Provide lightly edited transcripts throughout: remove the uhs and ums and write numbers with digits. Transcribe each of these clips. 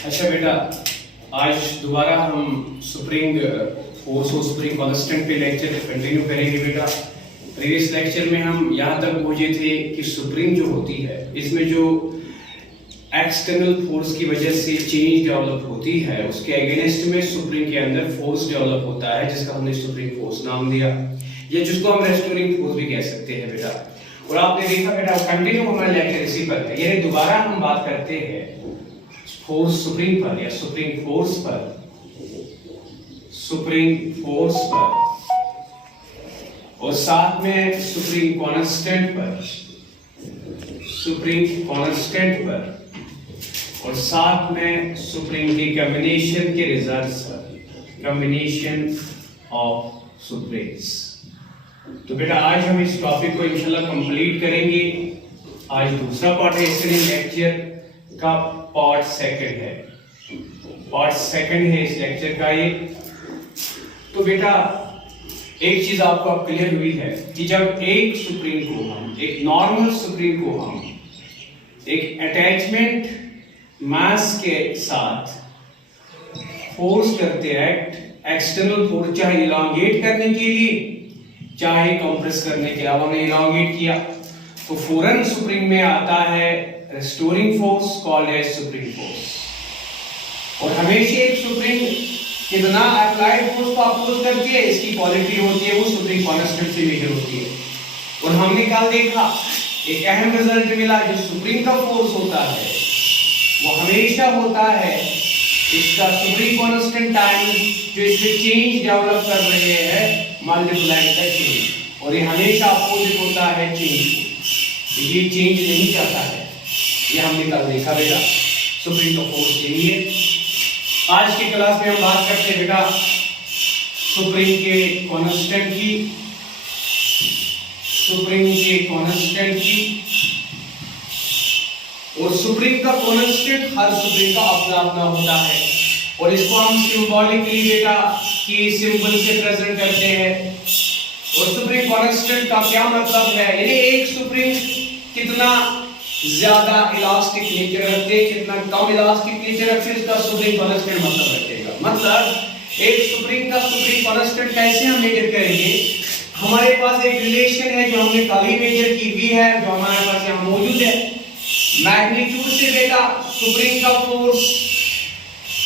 अच्छा बेटा, आज दोबारा हम स्प्रिंग फोर्स और स्प्रिंग कांस्टेंट पे लेक्चर कंटिन्यू करेंगे बेटा। प्रीवियस लेक्चर में हम यहाँ तक पहुंचे थे कि स्प्रिंग जो होती है इसमें जो एक्सटर्नल फोर्स की वजह से चेंज डेवलप होती है उसके अगेंस्ट में स्प्रिंग के अंदर फोर्स डेवलप होता है जिसका हमने स्प्रिंग फोर्स नाम दिया, या जिसको हम रेस्टोरिंग फोर्स भी कह सकते हैं बेटा। और आपने देखा बेटा कंटिन्यू हमारा लेक्चर इसी पर है, यानी दोबारा हम बात करते हैं फोर्स स्प्रिंग पर या स्प्रिंग फोर्स पर, स्प्रिंग फोर्स पर और साथ में स्प्रिंग कांस्टेंट पर, स्प्रिंग कांस्टेंट पर और साथ में स्प्रिंग की कॉम्बिनेशन के रिजल्ट्स पर, कॉम्बिनेशन ऑफ स्प्रिंग्स। तो बेटा आज हम इस टॉपिक को इंशाल्लाह कंप्लीट करेंगे। आज दूसरा पार्ट है इस लेक्चर का, पार्ट सेकंड है, पार्ट सेकंड है इस लेक्चर का ये। तो बेटा एक चीज आपको अब क्लियर हुई है कि जब एक स्प्रिंग को हम, एक नॉर्मल स्प्रिंग को हम एक अटैचमेंट मास के साथ फोर्स करते हैं, एक्सटर्नल फोर्स, चाहे इलांगेट करने के लिए चाहे कंप्रेस करने के लिए, अब हमने इलांगेट किया तो फौरन स्प्रिंग में आता है restoring force called as spring force. और हमेशा एक स्प्रिंग कितना अप्लाइड फोर्स को अपोज करती है, इसकी क्वालिटी होती है वो स्प्रिंग कांस्टेंट से मेजर होती है। और हमने कल देखा एक अहम रिजल्ट मिला, जो स्प्रिंग का फोर्स होता है वो हमेशा होता है इसका स्प्रिंग कांस्टेंट टाइम जो इसमें चेंज डेवलप कर रहे हैं मल्टीप्लाइड बाय चेंज, और ये हमेशा अपोजिट होता है चेंज को, ये चेंज नहीं करता है। ये हमने कल देखा बेटा, स्प्रिंग का फोर्स यही है। आज की क्लास में हम बात करते हैं बेटा स्प्रिंग के कांस्टेंट की, स्प्रिंग के कांस्टेंट की। और स्प्रिंग का कांस्टेंट हर स्प्रिंग का अपना अपना होता है, और इसको हम सिंबॉलिकली बेटा की सिंबल से प्रेजेंट करते हैं। और स्प्रिंग कांस्टेंट का क्या मतलब है, यानी एक स्प्रिंग कितना ज्यादा इलास्टिक नेचर रखते, कितना कम इलास्टिक नेचर रखते, इसका स्प्रिंग कांस्टेंट मतलब रखेगा। मतलब एक स्प्रिंग का स्प्रिंग कांस्टेंट कैसे हम मेजर करेंगे, हमारे पास एक रिलेशन है जो हमने कल ही मेजर की भी है, जो हमारे पास यहाँ मौजूद है। मैग्नीट्यूड से बेटा स्प्रिंग का फोर्स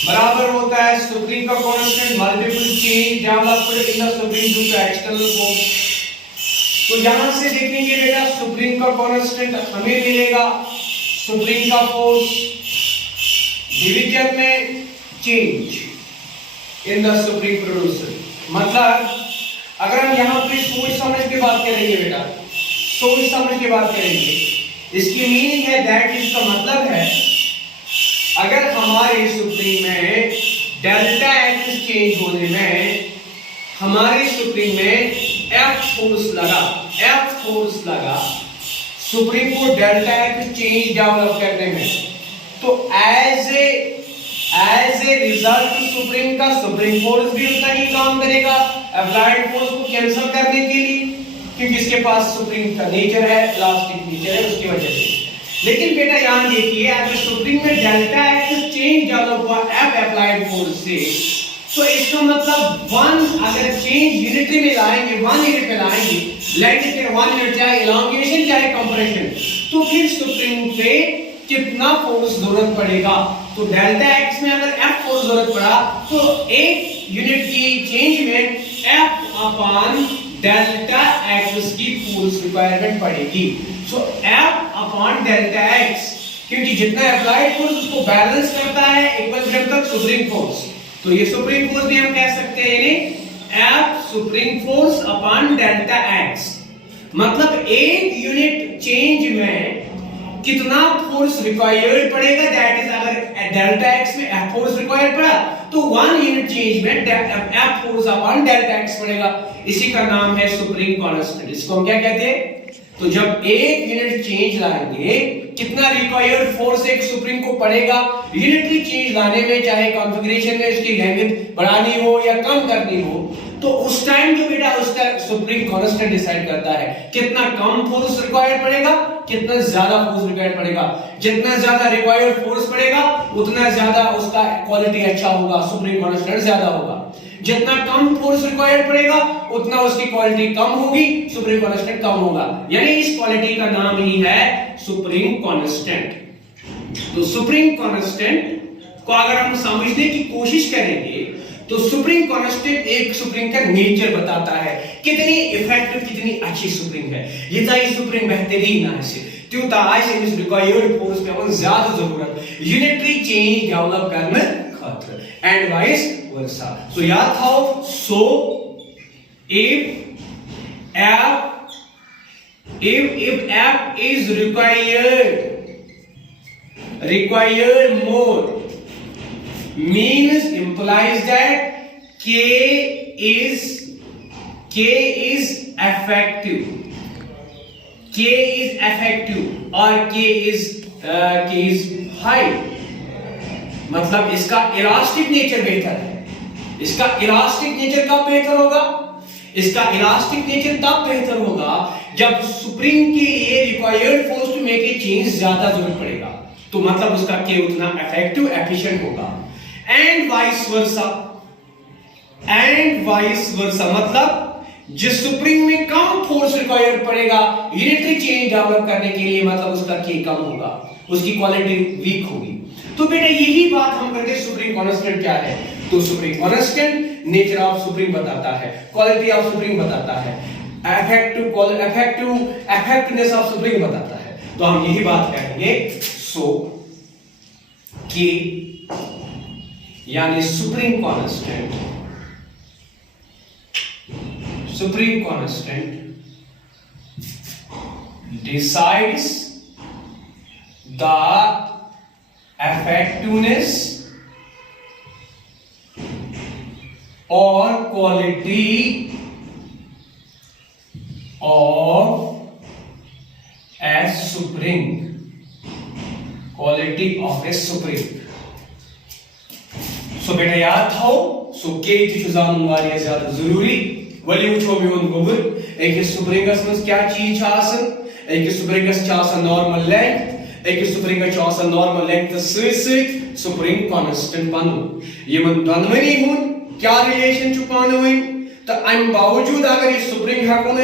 बराबर होता है स्प्रिंग का constant multiple change developed in the spring due to external force. तो यहां से देखेंगे बेटा स्प्रिंग का कांस्टेंट हमें मिलेगा स्प्रिंग का फोर्स डिवीजन में change in the spring producer. मतलब अगर हम यहां पे सोच समझ के बात करेंगे बेटा, सोच समझ के बात करेंगे, इसकी मीनिंग है दैट, इसका मतलब है अगर हमारे स्प्रिंग में डेल्टा एक्स चेंज होने में हमारे स्प्रिंग में F फोर्स लगा स्प्रिंग को डेल्टा एक्स चेंज डेवलप करने में, तो एज ए रिजल्ट स्प्रिंग का स्प्रिंग फोर्स भी उतना ही काम करेगा अप्लाइड फोर्स को कैंसिल करने के लिए, क्योंकि इसके पास स्प्रिंग का नेचर है, इलास्टिक नेचर है, उसकी वजह से। लेकिन बेटा यहां देखिए अगर स्प्रिंग में डेल्टा एक्स चेंज डेवलप हुआ F अप्लाइड फोर्स से, तो इसका मतलब वन अगर चेंज यूनिटरी में लाएंगे, वन यूनिट में लाएंगे, लेट इट 1 यूनिट, चाहे इलांगेशन चाहे कंप्रेशन, तो फिर स्प्रिंग पे कितना फोर्स जरूरत पड़ेगा। तो डेल्टा एक्स में अगर F फोर्स जरूरत पड़ा तो एक यूनिट की चेंज में F अपॉन डेल्टा एक्स की फोर्स रिक्वायरमेंट पड़ेगी। सो F अपॉन डेल्टा एक्स, क्योंकि जितना अप्लाइड फोर्स उसको बैलेंस करता है इक्वल जब तक स्प्रिंग फोर्स, तो ये स्प्रिंग फोर्स भी हम कह सकते हैं यानी F spring force upon delta x. मतलब एक यूनिट चेंज में कितना फोर्स रिक्वायर्ड पड़ेगा, दैट इज अगर डेल्टा एक्स में F फोर्स रिक्वायर्ड पड़ा तो 1 यूनिट चेंज में F force upon delta x पड़ेगा। इसी का नाम है स्प्रिंग कांस्टेंट। इसको हम क्या कहते हैं, तो जब एक यूनिट चेंज लाएंगे कितना रिक्वायर्ड फोर्स एक स्प्रिंग को पड़ेगा यूनिटरी चेंज लाने में, चाहे कॉन्फ़िगरेशन में इसकी लेंथ बढ़ानी हो या कम करनी हो, तो उस टाइम जो बेटा उसका स्प्रिंग कांस्टेंट डिसाइड करता है कितना कम फोर्स रिक्वायर्ड पड़ेगा कितना ज्यादा फोर्स रिक्वायर्ड पड़ेगा, जितना ज्यादा रिक्वायर्ड फोर्स पड़ेगा उतना ज्यादा उसका क्वालिटी अच्छा होगा, सुप्रीम कांस्टेंट ज्यादा होगा। जितना कम फोर्स रिक्वायर्ड पड़ेगा उतना उसकी क्वालिटी कम होगी, सुप्रीम कांस्टेंट कम होगा। यानी इस क्वालिटी का नाम ही है सुप्रीम कांस्टेंट। तो सुप्रीम कांस्टेंट को अगर हम समझने की कोशिश करेंगे तो सुप्रीम कांस्टेंट एक सुप्रीम का नेचर बताता है, कितनी इफेक्टिव, कितनी अच्छी सुप्रीम है। ये चाहे सुप्रीम बेहतरीन आसे त्यूता आसे इस रिक्वायर्ड फोर्स पे अपन ज्यादा जरूरत यूनिटरी चेंज डेवलप करने खातिर एंड वाइस वर्सा। सो याद थाओ, सो if F is required more means implies that K is effective, or K is high। मतलब इसका इलास्टिक नेचर बेहतर है। इसका इलास्टिक नेचर कब बेहतर होगा? इसका इलास्टिक नेचर तब बेहतर होगा जब सुप्रीम के लिए required force to make a change ज्यादा जरूरत पड़ेगा, तो मतलब उसका के उतना इफेक्टिव एफिशिएंट होगा। एंड वाइस वर्सा मतलब जिस सुप्रीम में कम फोर्स रिक्वायर्ड पड़ेगा यूनिटरी चेंज डेवलप करने के लिए, मतलब उसका के कम होगा, उसकी क्वालिटी वीक होगी। तो बेटा यही बात हम करते हैं सुप्रीम कांस्टेंट क्या है। तो supreme constant nature of supreme बताता है, क्वालिटी ऑफ सुप्रीम बताता है, इफेक्टिवनेस ऑफ सुप्रीम बताता है। तो हम यही बात करेंगे। सो के यानी supreme constant decides the effectiveness or quality of a supreme, quality of a supreme। सो बेटा याद था, सो के जानन वारिया ज्यादा जरूरी। वली उठो मोन गोबर एक सुप्रींगस में क्या चीज आसन, एक सुप्रींगस नॉर्मल लेंथ, एक सुप्रींगस नॉर्मल लेंथ सहित सुप्रीम कांस्टेंट बनो। यमन दोनवनी हुन क्या रिलेशन छु पानवई, तो अम बावजूद अगर ये सुप्रीम हकन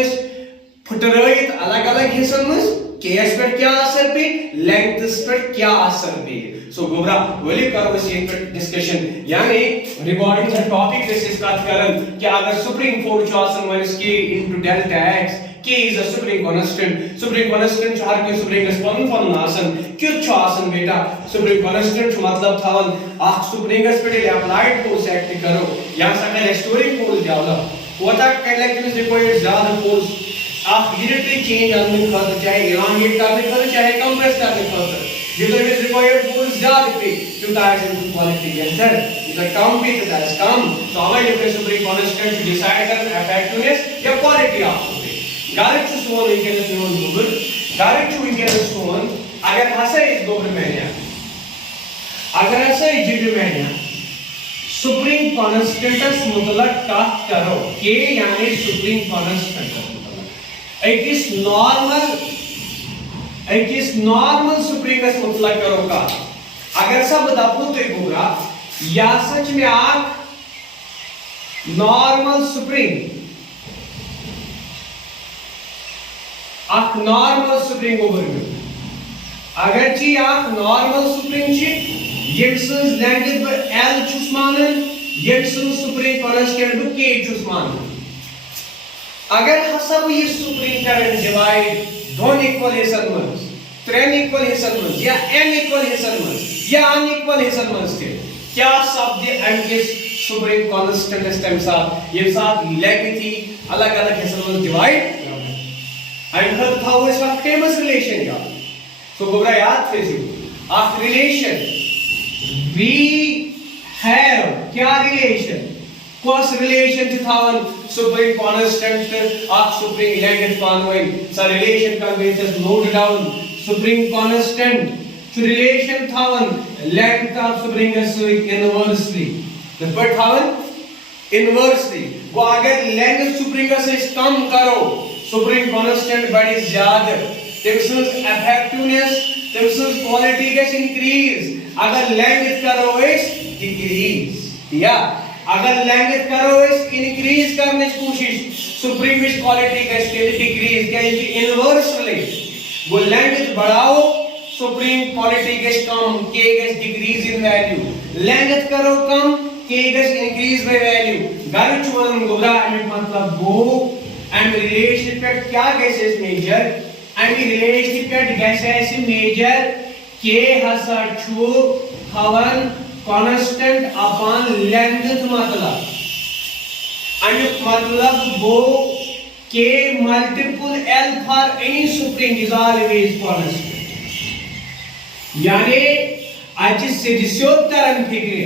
फुटराइत अलग अलग हिस्सन में केस पर क्या असर पे, लेंथस पर क्या असर पे। सो गोबरा वली करो इस एक पर डिस्कशन, यानी regarding the topic this is बात करन कि अगर सुप्रीम फोर्स आसन minus k into delta x, k is a spring constant. Spring constant हर के सुप्रीम पन आसन क्यों आसन बेटा। सुप्रीम कांस्टेंट मतलब थावन आ सुप्रीम पे अप्लाइड फोर्स एक्ट करो या सका रेस्टोरिंग फोर्स डेवलप होता कलेक्टिव रिक्वायर्ड ज्यादा फोर्स आप यूनिटरी चेंज आने खातिर, चाहे इलांगेट करने खातिर, चाहे कंप्रेस करने खातिर, जितना भी रिक्वायर्ड फोर्स ज्यादा पे क्योंकि आज इनकी क्वालिटी बेहतर, इधर कम पे तो दैट्स कम। तो हमें ये सुप्रीम कांस्टेंट डिसाइड करना इफेक्टिवनेस या क्वालिटी ऑफ सुप्रीम। डायरेक्ट सोन इनके सोन गोबर डायरेक्ट इनके सोन अगर हसे इस गोबर में है, अगर हसे जिड में है सुप्रीम कांस्टेंट्स मुतलक का करो के यानी सुप्रीम कांस्टेंट एक नॉर्मल सुप्रीमस मुतलक करो का अगर सब दपो तो होगा या सच में आग नॉर्मल सुप्रीम ओवर में अगर ची आग नॉर्मल सुप्रीम ची यमसंस लेंथ पर एल चुस मानन, यमसंस सुप्रीम कांस्टेंट पर के चुस मानन। अगर हसब ये सुप्रीम करंट डिवाइड दोन इक्वल हिस्सन में, त्रेन इक्वल हिस्सन में या एन इक्वल हिस्सन में या अनइक्वल हिस्सन में के क्या शब्द एमके सुप्रीम कांस्टेंट सिस्टम साथ ये साथ लेंथी अलग अलग हिस्सन में डिवाइड एंड था वो इसका फेमस रिलेशन या तो गोबरा याद थे ऑफ रिलेशन वी हैव क्या relation cos relation to thavan supreme constant of supreme elected panway so relation conveys as noted down supreme constant to relation thavan length of supreme inversely the but thavan inversely वो अगर length supreme से कम करो supreme constant बड़ी ज्यादा तमसज effectiveness तमसज quality गस increase अगर length करो इस decrease या अगर लेंथ करो इस इंक्रीज करने की कोशिश सुप्रीम क्वालिटी गस डिक्रीज क्या ये इनवर्स रिलेशन वो लेंथ बढ़ाओ सुप्रीम क्वालिटी गस कम के गस डिक्रीज इन वैल्यू लेंथ करो कम के गस इंक्रीज बाय वैल्यू घर चवन गोरा अमिक मतलब गो एंड रिलेशन पे क्या गस मेजर एंड रिलेशन पे गस मेजर के हसा छु हवन कांस्टेंट अपॉन लेंथ मतलब अमिक मतलब गो के multiple L for any supreme is always constant यानी आज से दिसोतरन फिक्र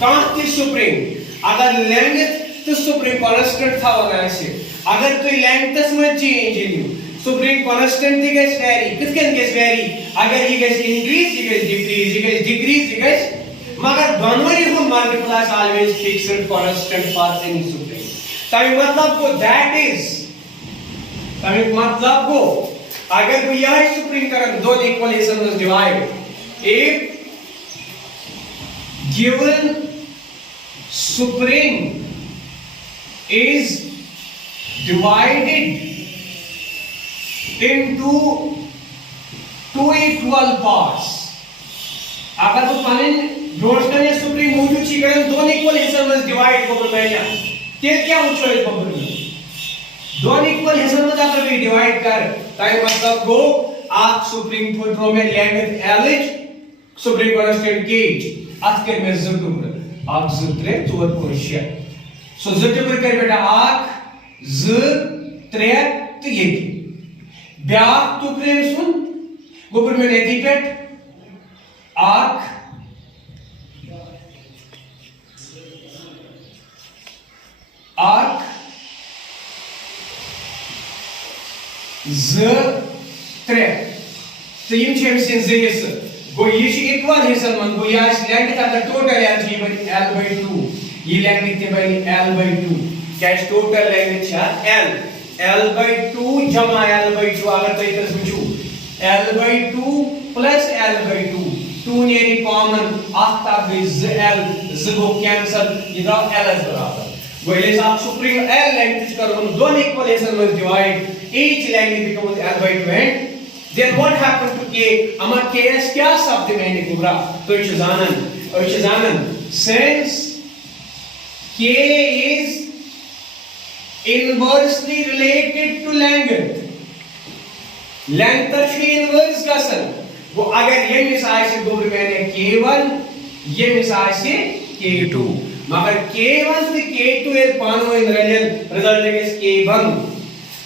कांति सुप्रीम अगर लेंथ तो सुप्रीम कांस्टेंट था वना से अगर तो लेंथस में चेंज लियो सुप्रीम कांस्टेंट दी गस वेरी कितकन गस वेरी अगर ये गस इंक्रीज ये गस डिक्रीज ये गस मगर दोनों को multiply always fixed constant for any supreme तभी मतलब को दैट इज तभी मतलब को अगर कोई यह सुप्रीम करन दो इक्वेशन में divide if given supreme is divided into two equal parts अगर वो पाने ब्रोडस्टन ने सुप्रीम मौजूद छी करन दोन इक्वल हिस्सा में डिवाइड को बनाया ते क्या होचो है बबर दोन इक्वल हिस्सा में अगर भी डिवाइड कर ताकि मतलब को आप सुप्रीम फोटो में length L supreme constant gauge आज के में जटुबर आप ज3 4 5 सो जटुबर कर बेटा आक ज3 तो ये ब्याक टुकरे सुन गोबर में नेती पेट आक ज3 तो यम छे मिसन जयस गो ये इक्वल हिस्सन मन गो या लेंथ का टोटल यार जी बन l/2 ये लेंथ कितने बनी l/2 क्या टोटल लेंथ छा l/2 जमा l/2 अगर तो इधर समझो l/2 प्लस l/2 2 नेरी कॉमन आफ्ता बे l गो कैंसिल ये दा l बराबर गो ये आप सुप्रीम l लेंथ करो दोनों इक्वल हिस्सन में divide each length becomes l/2 and then what happened to k amar ks क्या शब्द मैंने गुबरा तो इच जानन since k is inversely related to length से inverse गसन वो अगर ये मिसाल से गुबर मैंने k1 ये मिसाल से k2 मगर k1 से k2 एक पानो इन रिजल्ट इज k1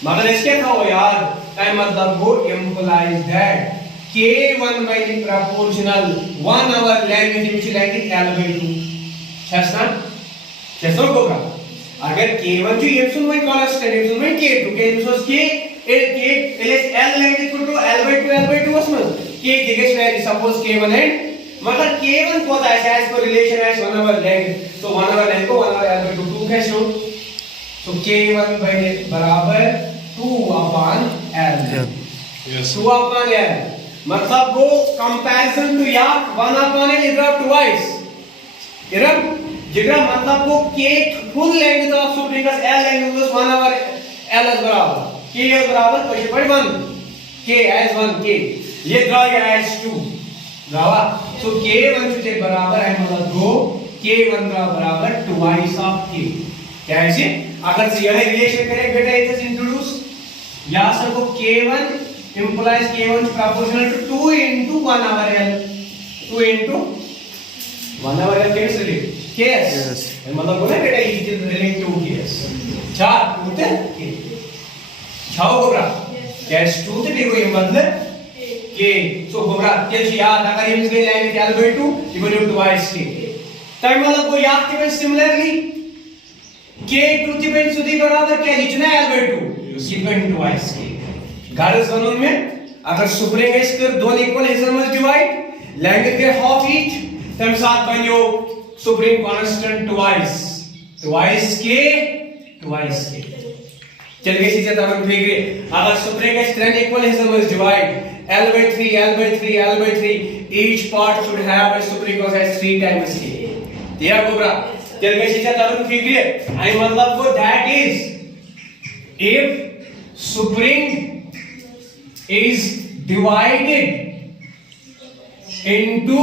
मगर इसके था वो यार टाइम मतलब वो implies that k1 by the proportional 1 hour length which length is l/2 छसना छसो कोगा अगर k1 जो ये सुन वही कांस्टेंट है सुन वही k2 के सोच के is l length equal to l/2 उसमें k दिगेस वेरी सपोज k1 है मगर k1 को होता है एज पर रिलेशन है 1 hour length तो 1 hour length को 1 hour l/2 2 कैसे हो तो k1 by बराबर 2 upon l yes 2 upon l मतलब वो कंपैरिजन टू या 1 upon l इधर ट्वाइस इधर जिधर मतलब वो k full length of supreme l length उस 1 over l is बराबर k is बराबर तो ये पढ़ 1 k as 1 k ये ड्रा गया as 2 ड्रावा सो k1 से बराबर है मतलब 2 k1 का बराबर ट्वाइस ऑफ k क्या है इसे अगर से यह रिलेशन करें बेटा इधर से इंट्रोड्यूस या सर को k1 implies k1 proportional to 2 into 1 over l 2 into 1 over l कैसे लिख ks मतलब बोला बेटा इज रिलेट टू ks 4 होते k 6 होगा ks 2 तो देखो ये मतलब k सो होगा कैसे याद अगर ये मिल लाइन के l/2 equal to twice k time मतलब को याद के सिमिलरली k2 डिपेंड सुधी बराबर क्या लिखना है l/2 डिपेंड ट्वाइस k गारस कानून में अगर सुप्रीम इस कर दोनों इक्वल हिस्सों में डिवाइड लेंथ के हाफ ईच तब साथ बनियो सुप्रीम कांस्टेंट ट्वाइस k चल गए सीधे तरफ फेंक रहे। अगर सुप्रीम का स्ट्रेंथ इक्वल है समझ divide L by 3 L by 3 L by 3 each part should have a supreme cos as 3 times k दिया कोबरा। चल गए सीधे तरफ फेंक रहे। आई मतलब वो that is if supreme is divided into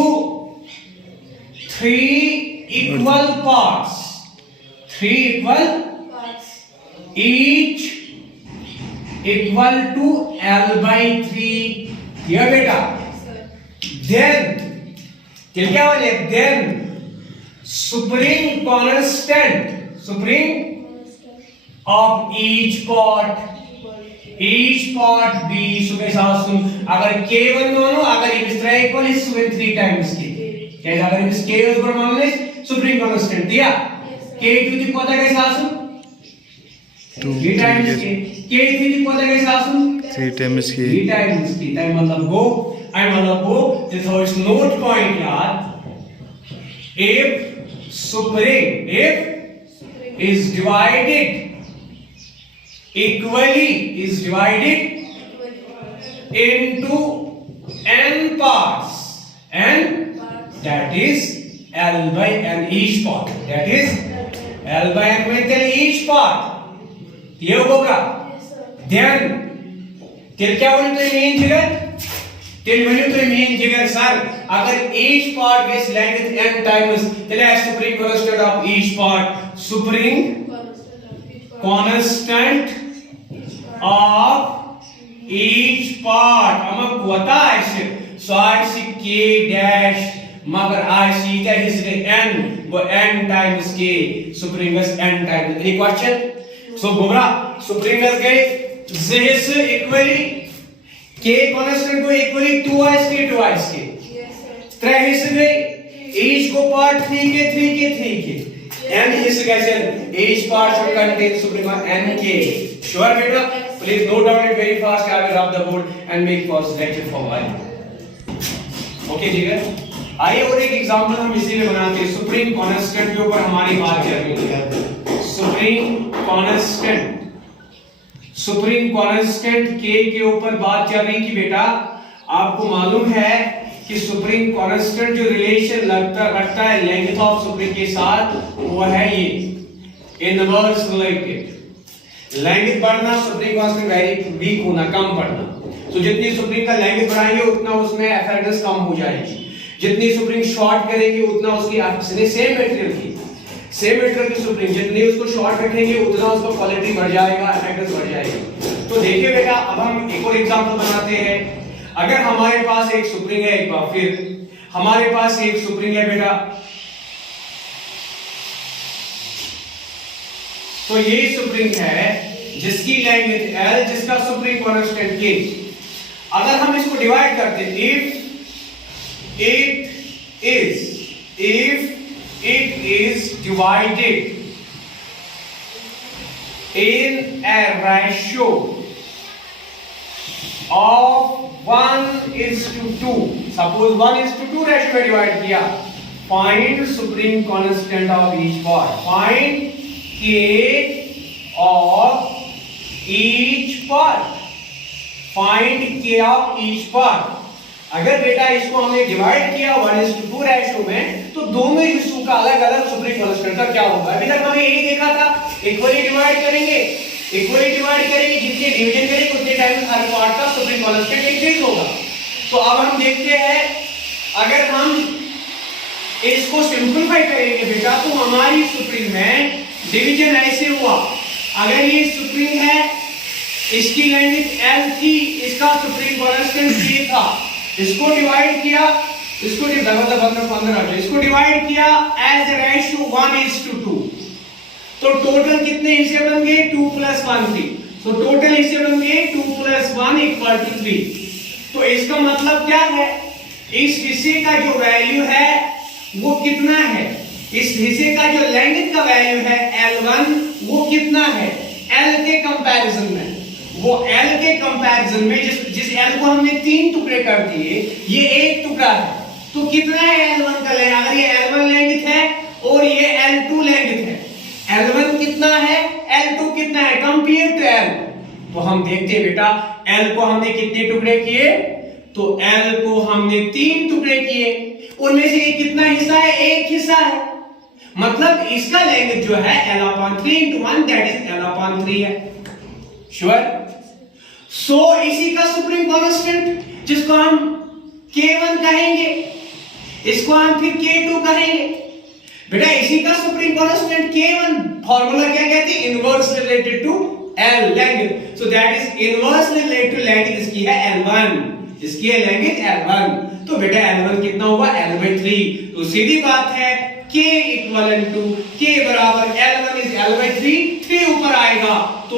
3 equal parts, 3 equal parts, each equal to L by 3 here beta then क्या बोले then supreme constant of each part b सुबह साथ सुन अगर k1 दोनों अगर इस तरह इक्वल is सुबह 3 times k क्या अगर इस k उस पर मान ले सुप्रीम कांस्टेंट दिया k टू द पावर के साथ सुन 3 times k k to the power के साथ सुन 3 times k टाइम मतलब go this is note point यार if supreme is divided equally into n parts and that is L by n each part that is L by n with each part ये होगा then till क्या बोलते हैं main figure till when you mean figure sir अगर each part gets length n times then as supreme constant of each part supreme constant of each part अमक होता है side k dash मगर आशी क्या हिस्से n वो n times k supreme is n times any question so बोला supreme is गए जेस इक्वली k कांस्टेंट को इक्वली 2s k तरह हिस्से गए each को पार्ट 3 k n हिस्से कैसे each part should contain supreme n k sure beta please note down it very fast I will rub the board and make pause lecture for while okay ठीक है आइए और एक example हम इसी में बनाते हैं सुप्रीम कांस्टेंट के ऊपर हमारी बात करनी है सुप्रीम कांस्टेंट k के ऊपर बात चल रही कि बेटा आपको मालूम है कि सुप्रीम कांस्टेंट जो रिलेशन रखता है लेंथ ऑफ सुप्रीम के साथ वो है ये इनवर्स रिलेटेड लेंथ बढ़ना सुप्रीम कांस्टेंट वेरी वीक होना कम पड़ना तो जितनी सुप्रीम का लेंथ बढ़ाएंगे उतना उसमें एफर्टनेस कम हो जाएगी जितनी सुप्रीम शॉर्ट करेंगे उतना उसकी सेम मटेरियल की सुप्रीम जितनी उसको शॉर्ट रखेंगे उतना उसका क्वालिटी बढ़ जाएगा एफर्टनेस बढ़ जाएगी तो देखिए बेटा अब हम एक और एग्जांपल बनाते हैं अगर हमारे पास एक सुप्रीम है एक बार फिर हमारे पास एक सुप्रीम है बेटा तो ये सुप्रीम है जिसकी लेंथ L जिसका सुप्रीम कांस्टेंट K अगर हम इसको डिवाइड करते हैं if it is divided in a ratio of 1:2 suppose 1:2 ratio में डिवाइड किया find supreme constant of each part find k of each part अगर बेटा इसको हमने डिवाइड किया 1:2 रेशियो में तो दोनों हिस्सों का अलग-अलग सुप्रीम कांस्टेंट का क्या होगा अभी तक हमने यही देखा था इक्वली डिवाइड करेंगे जितने डिवीजन करेंगे उतने टाइम हर पार्ट का सुप्रीम कांस्टेंट इंक्रीज होगा तो अब हम देखते हैं अगर हम इसको सिंपलीफाई करेंगे बेटा तो हमारी सुप्रीम में डिवीजन ऐसे हुआ अगर ये सुप्रीम है इसकी लेंथ L थी इसका सुप्रीम कांस्टेंट K था इसको डिवाइड किया इसको डिवाइड किया एज ए रेशियो 1:2 तो टोटल कितने हिस्से बन गए 2 + 1 3 तो टोटल हिस्से बन गए 2 + 1 = 3 तो इसका मतलब क्या है इस हिस्से का जो वैल्यू है वो कितना है इस हिस्से का जो लेंथ का वैल्यू है L1 वो कितना है L के कंपैरिजन में वो L के कंपैरिजन में जिस L को हमने 3 टुकड़े कर दिए ये एक टुकड़ा है तो कितना है L1 का लेंथ अगर ये L1 लेंथ है और ये L2 लेंथ है L1 कितना है L2 कितना है कंपेयर टू L हम देखते हैं बेटा L को हमने कितने टुकड़े किए, तो L को हमने 3 टुकड़े किए, उनमें से ये कितना हिस्सा है, एक हिस्सा है, मतलब इसका लेंथ जो है L/3 into 1 that is L/3 है। श्योर? सो इसी का सुप्रीम कांस्टेंट जिसको हम K1 कहेंगे, इसको हम फिर K2 कहेंगे। बेटा इसी का सुप्रीम कांस्टेंट K1 फार्मूला क्या कहते हैं, inverse related to L length, so that is inverse related to length इसकी है L1, इसकी है लेंथ L1, तो बेटा L1 कितना हुआ, L/3। तो सीधी बात है K इक्वल टू K बराबर L1 इज L/3, 3 ऊपर आएगा तो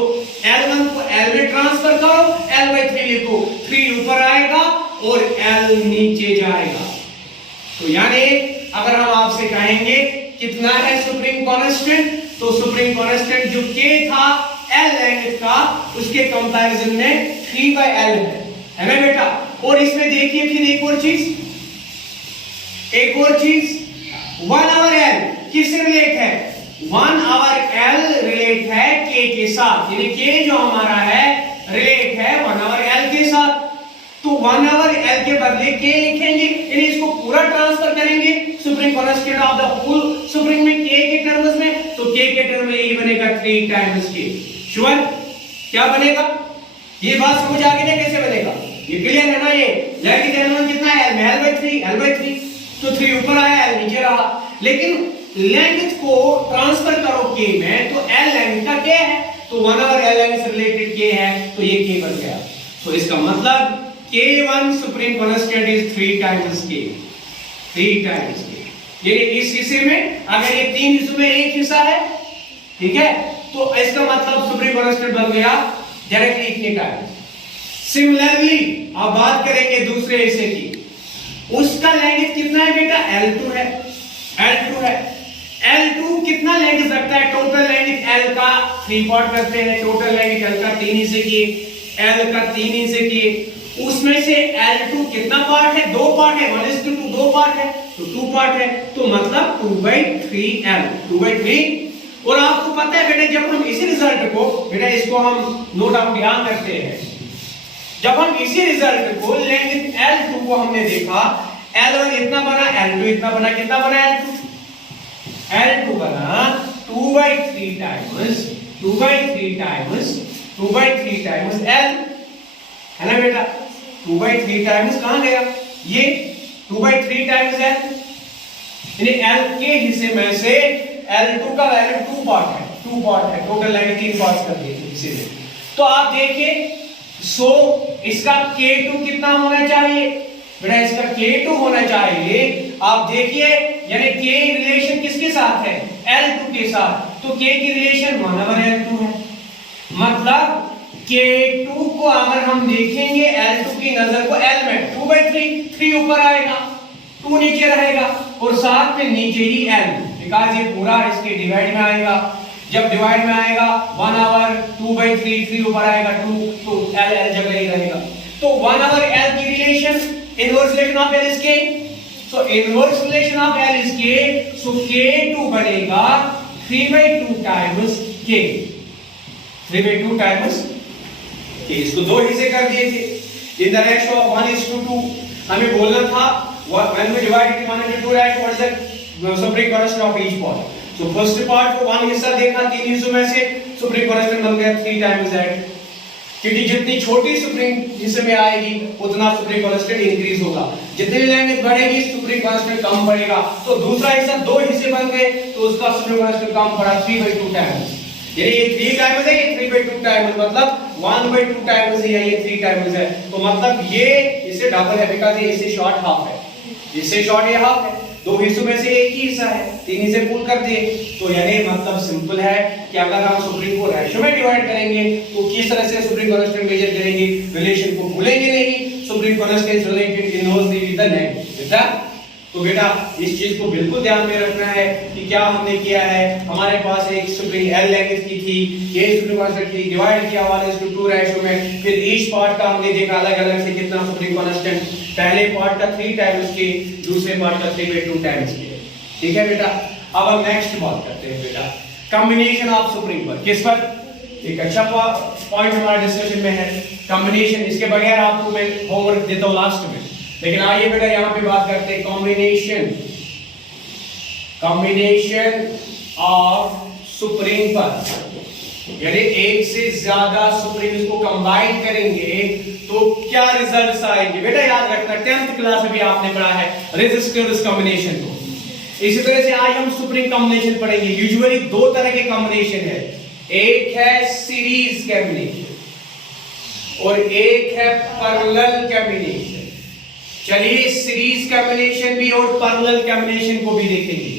L1 को L में ट्रांसफर करो, L/3 लिखो, 3 ऊपर आएगा और L नीचे जाएगा। तो यानी अगर हम आपसे कहेंगे कितना है सुप्रीम कांस्टेंट, तो सुप्रीम कांस्टेंट जो K था L लेंथ का, उसके कंपैरिजन में 3/L है ना बेटा। और इसमें देखिए फिर एक और चीज 1/L किससे रिलेट है, 1/L रिलेट है K के साथ, यानी K जो हमारा है रिलेट है 1/L के साथ, तो 1/L के बदले K लिखेंगे, यानी इसको पूरा ट्रांसफर करेंगे spring constant of the whole spring में K के टर्म्स में, तो K के टर्म में ये बनेगा 3 टाइम्स K। श्योर? क्या बनेगा, ये बात समझ आ गई ना कैसे बनेगा, ये क्लियर है ना। ये लेंथ L1 कितना है, L/3, तो 3 ऊपर आया, L नीचे रहा, लेकिन लेंथ को ट्रांसफर करो K में, तो L लेंथ का K है, तो 1/L लेंथ से रिलेटेड K है, तो ये K बन गया। तो इसका मतलब K1 supreme constant is 3 times K, 3 times K। यानी इस हिस्से में अगर ये 3 हिस्सों में एक हिस्सा है, ठीक है, तो इसका मतलब सुप्रीम कांस्टेंट बन गया डायरेक्टली इतने टाइम्स। सिमिलरली अब बात करेंगे दूसरे हिस्से की, उसका लेंथ कितना है बेटा, L2 है, L2 कितना लेंथ रखता है, टोटल लेंथ L का 3 पार्ट करते हैं, टोटल लेंथ L का 3 हिस्से किए, L का 3 हिस्से किए, उसमें से L2 कितना पार्ट है, 2 पार्ट है, 1:2 2 पार्ट है, तो 2 पार्ट है, तो मतलब 2/3L, 2/3। और आपको पता है बेटा जब हम इसी रिजल्ट को, बेटा इसको हम नो डाउन ध्यान रखते हैं, जब हम इसी रिजल्ट को लेंथ L2 को हमने देखा, L1 इतना बना, L2 इतना बना, कितना बना L2 बना 2/3 टाइम्स L, है ना बेटा, 2/3 टाइम्स कहां गया, ये 2/3 टाइम्स L, यानी L के हिस्से में से L2 का वैल्यू 2 पार्ट है, टोटल लेंथ 3 पार्ट्स कर दिए इसी में। तो आप देखिए, सो इसका K2 कितना होना चाहिए बेटा, इसका K2 होना चाहिए, आप देखिए, यानी K रिलेशन किसके साथ है, L2 के साथ, तो K की रिलेशन 1/L2 है, मतलब K2 को अगर हम देखेंगे L2 की नजर को L में 2/3, 3 ऊपर आएगा, 2 नीचे रहेगा, और साथ में नीचे ही L, बिकॉज़ ये पूरा इसके डिवाइड में आएगा, जब डिवाइड में आएगा 1/2/3, 3 ऊपर आएगा 2, तो L जगह ही रहेगा, तो 1/L की relation, inverse relation of L is K, so inverse relation of L is K, so K2 बनेगा 3/2 टाइम्स K, 3/2 टाइम्स K। इसको 2 हिस्से कर दिए थे, इन द रेशियो ऑफ 1:2, हमें बोलना था when we divide it 1/2 right, what is the supreme constant of each part, so first part को 1 हिस्सा देखा, 3 हिस्सों में से सुप्रीम कांस्टेंट बन गया 3 टाइम्स दैट, क्योंकि जितनी छोटी सुप्रीम हिस्से में आएगी उतना सुप्रीम कांस्टेंट इंक्रीज होगा, जितनी लेंथ बढ़ेगी सुप्रीम कांस्टेंट कम बढ़ेगा, तो दूसरा हिस्सा 2 हिस्से बन गए तो उसका सुप्रीम कांस्टेंट कम पड़ा 3/2 टाइम्स, यानी ये 3 टाइम्स है, ये 3/2 टाइम्स, मतलब 1/2 टाइम्स है, ये 3 टाइम्स है, तो मतलब ये इससे डबल है, बिकॉज़ ये इससे शॉर्ट हाफ है, इससे शॉर्ट ये हाफ है, 2 हिस्सों में से एक ही हिस्सा है, 3 हिस्से पूल कर दिए, तो यानी मतलब सिंपल है कि अगर हम सुप्रीम को रेशियो में डिवाइड करेंगे तो किस तरह से सुप्रीम कांस्टेंट मेजर करेंगे, रिलेशन को भूलेंगे नहीं, supreme constant related inversely with the length, बेटा। तो बेटा इस चीज को बिल्कुल ध्यान में रखना है कि क्या हमने किया है, हमारे पास एक सुप्रीम L लेंथ की थी, ये सुप्रीम कांस्टेंट की, डिवाइड किया 1:2 रेशियो में, फिर ईच पार्ट का हमने देखा अलग अलग से कितना सुप्रीम कांस्टेंट, पहले पार्ट का 3 टाइम्स के, दूसरे पार्ट का 3/2 टाइम्स के, ठीक है बेटा। अब हम नेक्स्ट बात करते हैं बेटा कॉम्बिनेशन ऑफ सुप्रीम पर, किस पर, एक अच्छा पॉइंट हमारा डिस्कशन में है कॉम्बिनेशन। इसके बगैर आपको मैं होमवर्क देता हूँ लास्ट में, लेकिन आइए बेटा यहाँ पे बात करते हैं कॉम्बिनेशन ऑफ सुप्रीम पर, यानी एक से ज्यादा सुप्रीम इसको कंबाइन करेंगे तो क्या रिजल्ट्स आएंगे। बेटा याद रखना 10th क्लास में भी आपने पढ़ा है रेजिस्टर्स कॉम्बिनेशन को। इसी तरह से आज हम सुप्रीम कॉम्बिनेशन पढ़ेंगे। यूजुअली दो तरह के कॉम्बिनेशन है, एक है सीरीज कॉम्बिनेशन और एक है पैरेलल कॉम्बिनेशन। चलिए सीरीज कॉम्बिनेशन भी और पैरेलल कॉम्बिनेशन को भी देखेंगे,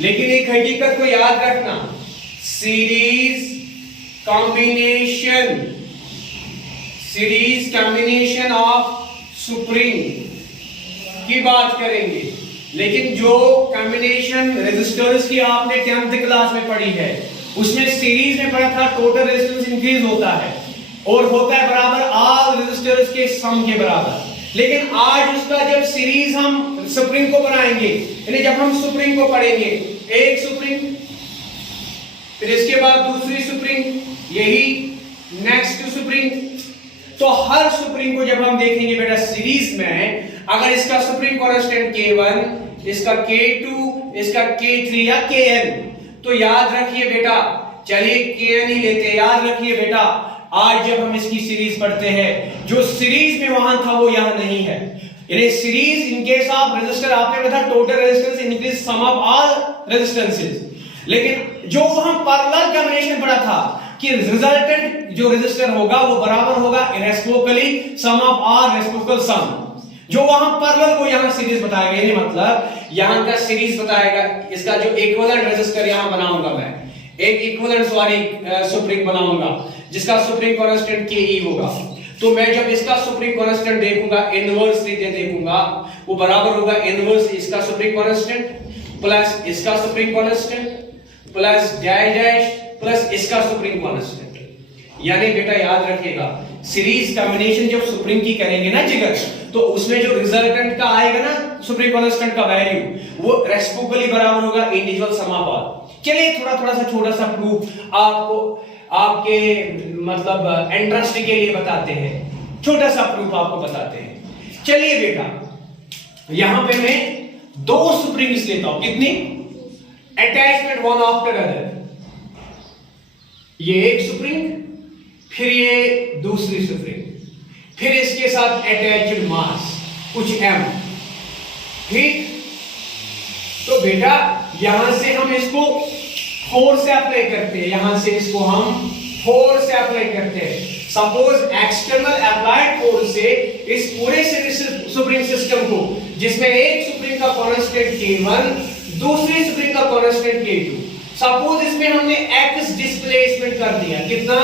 लेकिन एक हकीकत को याद रखना, सीरीज कॉम्बिनेशन ऑफ सुप्रीम की बात करेंगे, लेकिन जो कॉम्बिनेशन रेजिस्टर्स की आपने 10th क्लास में पढ़ी है उसमें सीरीज में पढ़ा था टोटल रेजिस्टेंस इंक्रीज होता है और होता है बराबर ऑल रेजिस्टर्स के सम के बराबर। लेकिन आज उसका जब सीरीज हम सुप्रीम को बनाएंगे, यानी जब हम सुप्रीम को पढ़ेंगे, एक सुप्रीम फिर इसके बाद दूसरी सुप्रीम, यही नेक्स्ट सुप्रीम, तो हर सुप्रीम को जब हम देखेंगे बेटा सीरीज में, अगर इसका सुप्रीम कांस्टेंट K1, इसका K2, इसका K3 या Kn, तो याद रखिए बेटा, चलिए Kn ही लेते हैं, याद रखिए बेटा आज जब हम इसकी सीरीज पढ़ते हैं जो सीरीज में वहां था वो यहां नहीं है। यानी series in case of resistor आपने पढ़ा total resistance increase sum of all resistances, लेकिन जो हम पैरेलल कॉम्बिनेशन पढ़ा था कि रिजल्टेंट जो रेजिस्टर होगा वो बराबर होगा reciprocally sum of all reciprocal sum, जो वहां पैरेलल को यहां सीरीज बताएगा। यानी मतलब यहां का सीरीज बताएगा, इसका जो इक्विवेलेंट रेजिस्टर यहां बनाऊंगा मैं, एक इक्विवेलेंट सुप्रीम बनाऊंगा जिसका सुप्रीम कांस्टेंट Ke होगा, तो मैं जब इसका सुप्रीम कांस्टेंट देखूंगा इनवर्सली देखूंगा, वो बराबर होगा इनवर्स इसका सुप्रीम कांस्टेंट प्लस इसका supreme constant plus dash dash plus इसका सुप्रीम कांस्टेंट। यानी बेटा याद रखिएगा सीरीज कॉम्बिनेशन जब सुप्रीम की करेंगे ना जिगर, तो उसमें जो रिजल्टेंट का आएगा ना सुप्रीम कांस्टेंट का वैल्यू वो रेसिप्रोकली बराबर होगा इंडिविजुअल सम ऑफ ऑल। चलिए थोड़ा सा छोटा सा प्रूफ आपको आपके मतलब इंटरेस्ट के लिए बताते हैं, छोटा सा प्रूफ आपको बताते हैं। चलिए बेटा यहां पे मैं दो सुप्रीम्स लेता हूं, कितनी अटैचमेंट वन आफ्टर अदर, ये एक सुप्रीम फिर ये दूसरी सुप्रीम, फिर इसके साथ अटैच्ड मास कुछ m, ठीक। तो बेटा यहां से हम इसको फोर्स से अप्लाई करते हैं, यहां से इसको हम फोर्स से अप्लाई करते हैं। सपोज एक्सटर्नल अप्लाइड फोर्स से इस पूरे सुप्रीम सिस्टम को, जिसमें एक सुप्रीम का कांस्टेंट K1 दूसरी सुप्रीम का कांस्टेंट K2, सपोज इसमें हमने x डिस्प्लेसमेंट कर दिया, कितना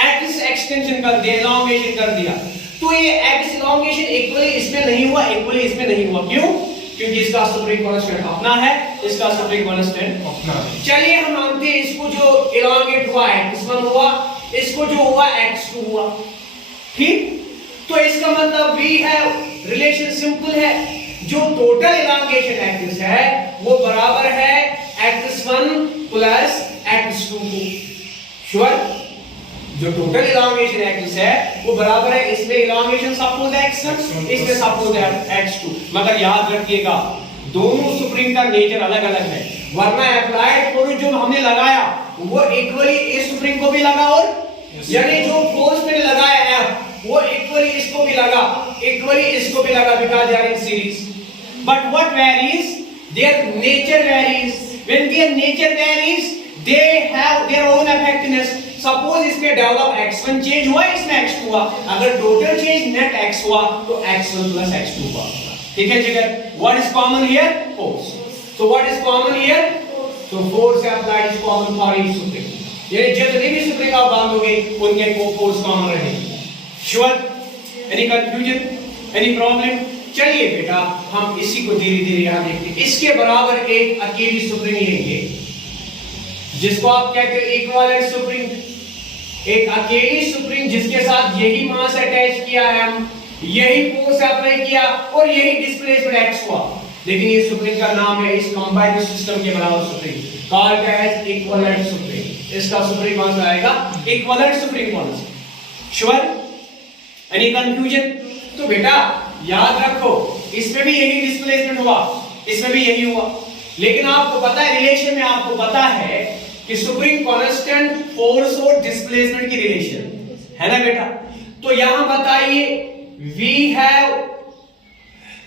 x एक्सटेंशन कर दिया, एलोंगेशन कर दिया, तो ये x एलोंगेशन इक्वली इसमें नहीं हुआ, इक्वली इसमें नहीं हुआ, क्यों? क्योंकि इसका सुप्रीम कांस्टेंट अपना है, इसका सुप्रीम कांस्टेंट अपना है। चलिए हम मानते हैं इसको जो एलोंगेट हुआ x1 हुआ, इसको जो हुआ x2 हुआ, ठीक। तो इसका मतलब v है, रिलेशन सिंपल है, जो टोटल एलोंगेशन एक्सिस है वो बराबर है x1 प्लस x2 को। श्योर, जो टोटल एलोंगेशन एक्सिस है वो बराबर है, इसमें एलोंगेशन सपोज है x1, इसमें सपोज है x2। मगर याद रखिएगा दोनों सुप्रीम का नेचर अलग अलग है, वरना अप्लाइड फोर्स जो हमने लगाया वो इक्वली इस सुप्रीम को भी लगा, और यानी जो फोर्स मैंने लगाया F वो इक्वली इसको भी लगा, इक्वली इसको भी लगा, because they are in series. But what varies, their nature varies. When their nature varies they have their own effectiveness. Suppose इसमें डेवलप x1 चेंज हुआ, इसमें x2 हुआ, अगर टोटल चेंज नेट x हुआ तो x1 प्लस x2 हुआ, ठीक है जिगर। What is common here? Force. So what is common here? तो force applied is common for each spring, यानी जितने भी सुप्रीम आप बांधोगे उनके को फोर्स कॉमन रहेगी। Sure? Any confusion, any problem? चलिए बेटा हम इसी को धीरे धीरे यहां देखते हैं। इसके बराबर एक अकेली सुप्रीम लेंगे जिसको आप कहते हैं इक्विवेलेंट सुप्रीम, एक अकेली सुप्रीम जिसके साथ यही मास अटैच किया है, हम यही फोर्स अप्लाई किया और यही डिस्प्लेसमेंट x हुआ। लेकिन ये सुप्रीम का नाम है, इस कंबाइंड सिस्टम के बराबर spring called as equivalent spring. इसका सुप्रीम कौन सा आएगा? इक्विवेलेंट सुप्रीम कौन सा? श्योर? Any confusion? तो बेटा याद रखो, इसमें भी यही डिस्प्लेसमेंट हुआ, इसमें भी यही हुआ, लेकिन आपको पता है रिलेशन में, आपको पता है कि सुप्रीम कांस्टेंट फोर्स और डिस्प्लेसमेंट की रिलेशन है ना बेटा। तो यहां बताइए वी हैव,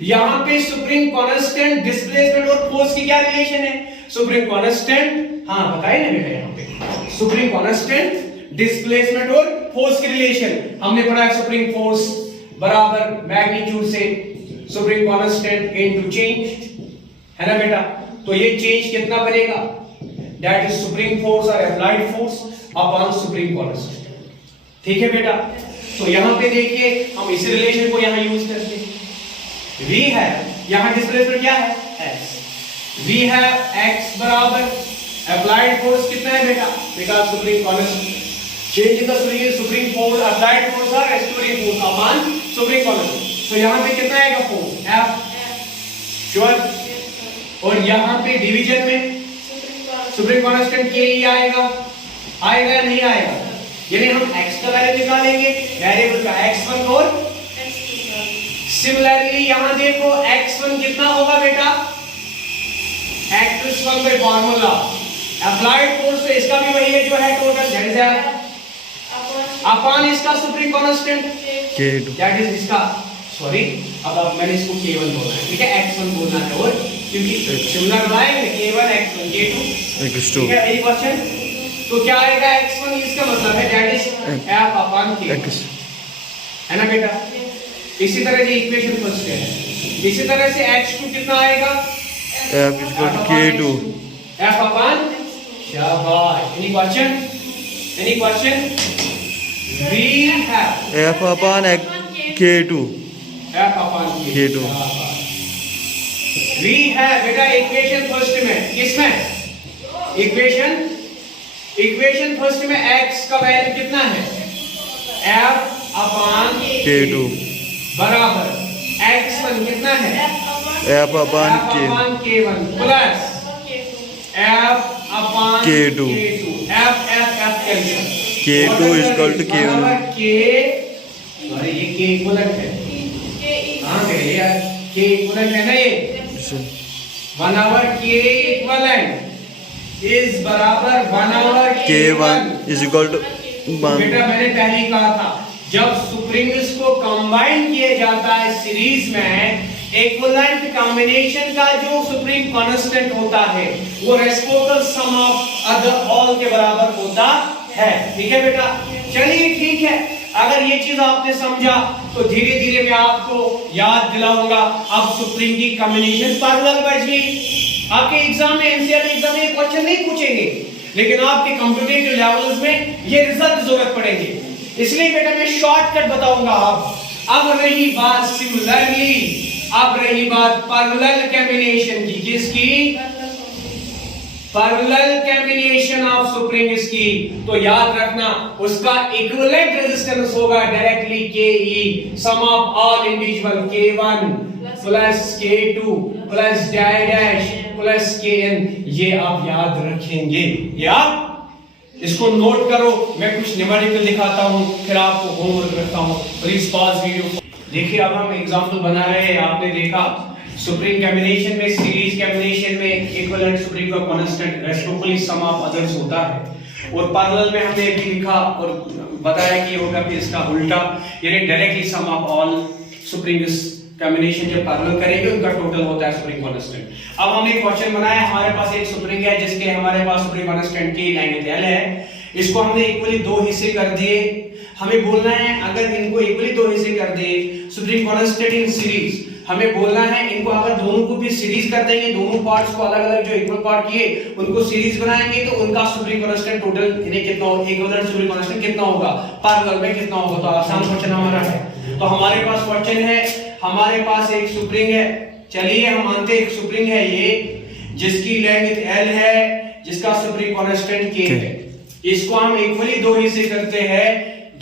यहां पे सुप्रीम कांस्टेंट डिस्प्लेसमेंट और फोर्स की क्या रिलेशन है? सुप्रीम कांस्टेंट, हाँ बताइए ना बेटा, यहां पे सुप्रीम कांस्टेंट डिस्प्लेसमेंट और फोर्स की रिलेशन हमने पढ़ा है। सुप्रीम फोर्स बराबर मैग्नीट्यूड से सुप्रीम कांस्टेंट इनटू चेंज, है ना बेटा। तो ये चेंज कितना बनेगा? दैट इज सुप्रीम फोर्स और applied force upon spring constant. ठीक है बेटा। तो यहां पे देखिए हम इस रिलेशन को यहां यूज करते हैं। वी हैव, यहां डिस्प्लेसमेंट क्या है? x। वी हैव x बराबर अप्लाइड फोर्स कितना है बेटा? Because spring constant change in the spring force applied force और restoring force upon spring constant. तो यहां पे कितना आएगा? Force F। श्योर? और यहां पे डिवीजन में सुप्रीम कांस्टेंट के ही आएगा, आएगा या नहीं आएगा? यानी हम x का वैल्यू निकालेंगे, वेरिएबल का x1 और सिमिलरली यहां देखो x1 कितना होगा बेटा? x1 bye formula applied force, तो इसका भी वही है जो है टोटल z अपॉन इसका supreme constant k2, that is इसका, सॉरी अब मैंने इसको k1 बोला है, ठीक है, x1 बोलना है, और क्योंकि सिमिलर लाएंगे k1 x1 k2, ठीक है। यही क्वेश्चन, तो क्या आएगा? x1 इसका मतलब है that is f upon k, है ना बेटा। इसी तरह ये इक्वेशन फर्स्ट है। इसी तरह से x2 कितना आएगा? f equal to k2 f upon, शाबाश। Any question? Any question? We have f upon k2, f upon k2। We have बेटा इक्वेशन फर्स्ट में, किसमें? इक्वेशन फर्स्ट में x का वैल्यू कितना है? f अपॉन k2 बराबर x1 कितना है? f upon k1 plus f upon k2, f cancel, k2 equal to k1, अरे ये k इक्विवेलेंट है, हाँ करिए यार, k इक्विवेलेंट है ना, ये 1 आवर k इक्विवेलेंट इज बराबर 1 our k1 is equal to 1। बेटा मैंने पहले ही कहा था, जब सुप्रीम्स को कंबाइन किया जाता है सीरीज में, इक्विवेलेंट कॉम्बिनेशन का जो सुप्रीम कांस्टेंट होता है वो reciprocal sum of other all के बराबर होता है। ठीक है बेटा, चलिए ठीक है। अगर ये चीज आपने समझा तो धीरे धीरे मैं आपको याद दिलाऊंगा। अब सुप्रीम की कॉम्बिनेशन पैरेलल बच गई। आपके एग्जाम में, एनसीईआरटी एग्जाम में क्वेश्चन नहीं पूछेंगे, लेकिन आपके कॉम्पिटिटिव लेवल्स में ये रिजल्ट जरूरत पड़ेगी, इसलिए बेटा मैं शॉर्टकट बताऊंगा। अब रही बात सिमिलरली, अब रही बात पैरेलल कॉम्बिनेशन की, किसकी? पैरेलल कॉम्बिनेशन ऑफ सुप्रीम्स की। तो याद रखना उसका इक्विवेलेंट रेजिस्टेंस होगा डायरेक्टली के sum of all individual k1 plus k2 plus dash plus kn। ये आप याद रखेंगे, यार इसको नोट करो। मैं कुछ न्यूमेरिकल दिखाता हूं, फिर आपको होमवर्क रखता हूं। Please pause video. देखिए अब हम एग्जांपल बना रहे हैं। आपने देखा सुप्रीम कॉम्बिनेशन में, सीरीज कॉम्बिनेशन में इक्विवेलेंट सुप्रीम का constant reciprocally sum of others होता है, और पैरेलल में हमने भी लिखा और बताया कि होगा कि इसका उल्टा, यानी directly sum of all springs combination जब पैरेलल करेंगे उनका टोटल होता है सुप्रीम कांस्टेंट। अब हमने क्वेश्चन बनाया, हमारे पास एक सुप्रीम है जिसके हमारे पास सुप्रीम कांस्टेंट की लेंथ L है। इसको हमने इक्वली दो हिस्से कर दिए। हमें बोलना है अगर इनको इक्वली दो हिस्से कर दिए सुप्रीम कांस्टेंट इन सीरीज, हमें बोलना है इनको अगर दोनों को भी सीरीज कर देंगे, दोनों पार्ट्स को अलग अलग जो इक्वल पार्ट किए उनको सीरीज बनाएंगे, तो उनका सुप्रीम कांस्टेंट टोटल यानी कितना होगा, इक्विवेलेंट सुप्रीम कांस्टेंट कितना होगा, पैरेलल में कितना होगा। तो आसान क्वेश्चन हमारा है। तो हमारे पास क्वेश्चन है, हमारे पास एक सुप्रीम है, चलिए हम मानते हैं एक सुप्रीम है ये जिसकी लेंथ L है, जिसका सुप्रीम कांस्टेंट K है। इसको हम इक्वली दो हिस्से करते हैं,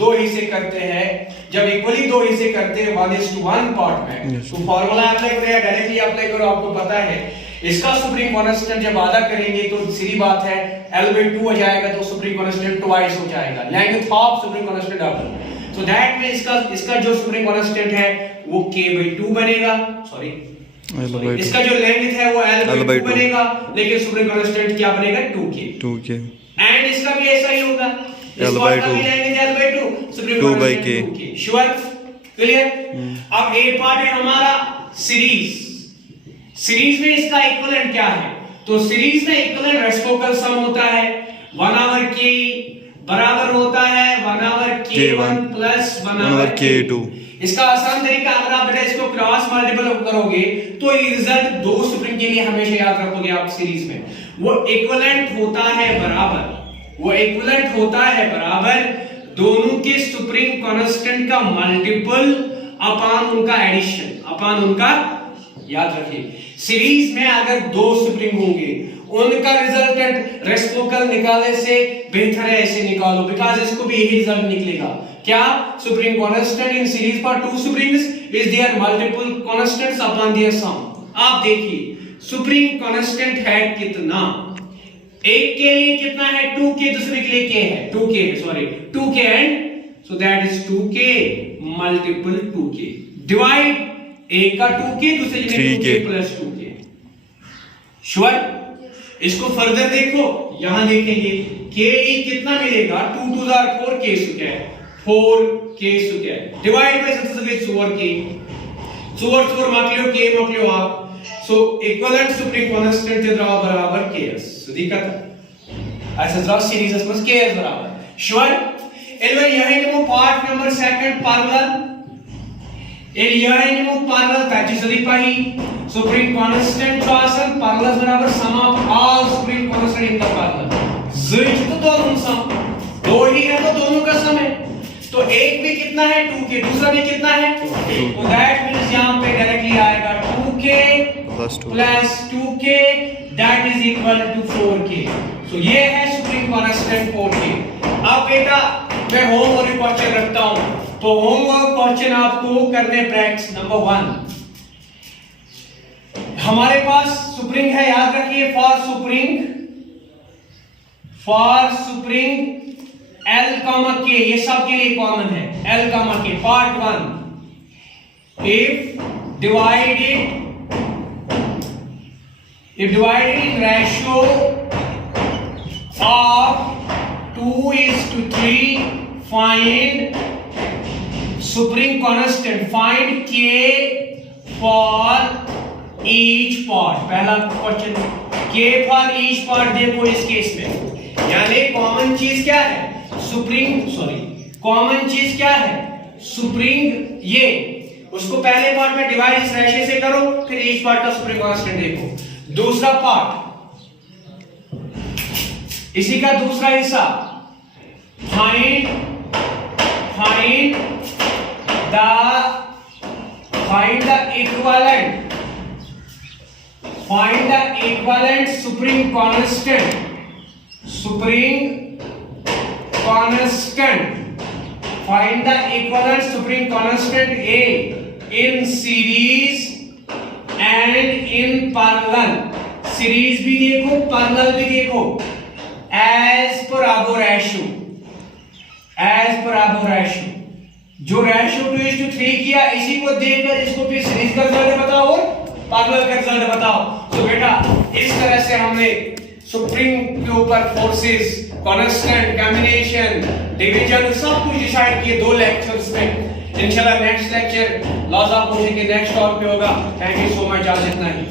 दो हिस्से करते हैं, जब इक्वली दो हिस्से करते हैं 1:1 पार्ट में, Yes. तो फॉर्मूला अप्लाई करो या डायरेक्टली अप्लाई करो, आपको पता है इसका सुप्रीम कांस्टेंट जब आधा करेंगे तो सीधी बात है L/2 हो जाएगा, तो सुप्रीम कांस्टेंट ट्वाइस हो जाएगा, length of supreme constant double. So that में इसका जो सुप्रीम कांस्टेंट है वो K/2 बनेगा, सॉरी L/2 इसका जो लेंथ है वो L/2 L/2 बनेगा, लेकिन सुप्रीम कांस्टेंट क्या बनेगा 2K। 2K एंड इसका भी ऐसा ही होगा, L/2 L/2 supreme 2/K। Sure, clear. अब ए पार्ट है हमारा सीरीज, सीरीज में इसका इक्विवेलेंट क्या है, तो सीरीज में इक्विवेलेंट रेसिप्रोकल सम होता है 1/K बराबर होता है 1/K1 प्लस 1/K2। इसका आसान तरीका, अगर आप बेटा इसको क्रॉस मल्टीपल करोगे तो ये रिजल्ट दो सुप्रीम के लिए हमेशा याद रखोगे आप सीरीज में, वो इक्विवेलेंट होता है बराबर, वो इक्विवेलेंट होता है बराबर दोनों के सुप्रीम कांस्टेंट का मल्टीपल अपॉन उनका एडिशन, अपॉन उनका, याद रखिए सीरीज में अगर दो सुप्रीम होंगे उनका रिजल्टेंट रेसिप्रोकल निकालने से बेहतर है ऐसे निकालो, बिकॉज़ इसको भी यही रिजल्ट निकलेगा, क्या spring constant in series for two springs is their multiple constants upon their sum. आप देखिए सुप्रीम कांस्टेंट है कितना, एक के लिए कितना है 2K, दूसरे के लिए K है 2K, sorry 2K and so that is 2K multiple 2K divide एक का 2K दूसरे के लिए 2K प्लस 2K। श्योर, इसको फर्दर देखो, यहां देखेंगे K कितना मिलेगा 2 2 4K square, 4K square divide by सबसे 4K, 4 मार्क लो K मार्क लो आप, सो इक्विवेलेंट सुप्रीम कांस्टेंट बराबर Ks, सो दिक्कत ऐसा जरा सीरीज में Ks बराबर। श्योर, एलवे यही निमो part number second parallel L यही निमो पैरेलल ताची सदी पाही सुप्रीम कांस्टेंट जो आसन पैरेलल बराबर sum of all spring constant in the parallel, which तो दोनों सम, दो ही है तो दोनों का सम है, तो एक भी कितना है 2K, दूसरा भी कितना है, तो दैट मींस यहां पे डायरेक्टली आएगा 2K plus 2K that is equal to 4K। So ये है सुप्रीम कांस्टेंट 4K। अब बेटा मैं होमवर्क क्वेश्चन रखता हूं, तो होमवर्क क्वेश्चन आपको करने प्रैक्टिस नंबर 1। हमारे पास सुप्रीम है, याद रखिए फॉर सुप्रीम L, K, ये सब के लिए कॉमन है L, K। Part 1, if divided in ratio of 2:3 find supreme constant, find K for each part। पहला question K for each part देखो इस केस में, यानी कॉमन चीज क्या है कॉमन चीज क्या है सुप्रीम, ये उसको पहले पार्ट में डिवाइड इस रेशियो से करो, फिर ईच पार्ट का सुप्रीम कांस्टेंट देखो। दूसरा पार्ट, इसी का दूसरा हिस्सा, find the equivalent supreme constant find the equivalent supreme constant A in series and in parallel। Series भी देखो पैरेलल भी देखो, as per above ratio, जो रेशियो 2:3 किया इसी को देखकर इसको फिर सीरीज का रिजल्ट बताओ और पैरेलल का रिजल्ट बताओ। तो बेटा इस तरह से हमने सुप्रीम के ऊपर फोर्सेस, कांस्टेंट, कॉम्बिनेशन, डिवीजन सब कुछ डिसाइड किए 2 लेक्चर्स में। इंशाल्लाह next lecture laws of motion के नेक्स्ट टॉपिक पे होगा। थैंक यू सो मच, आज इतना ही।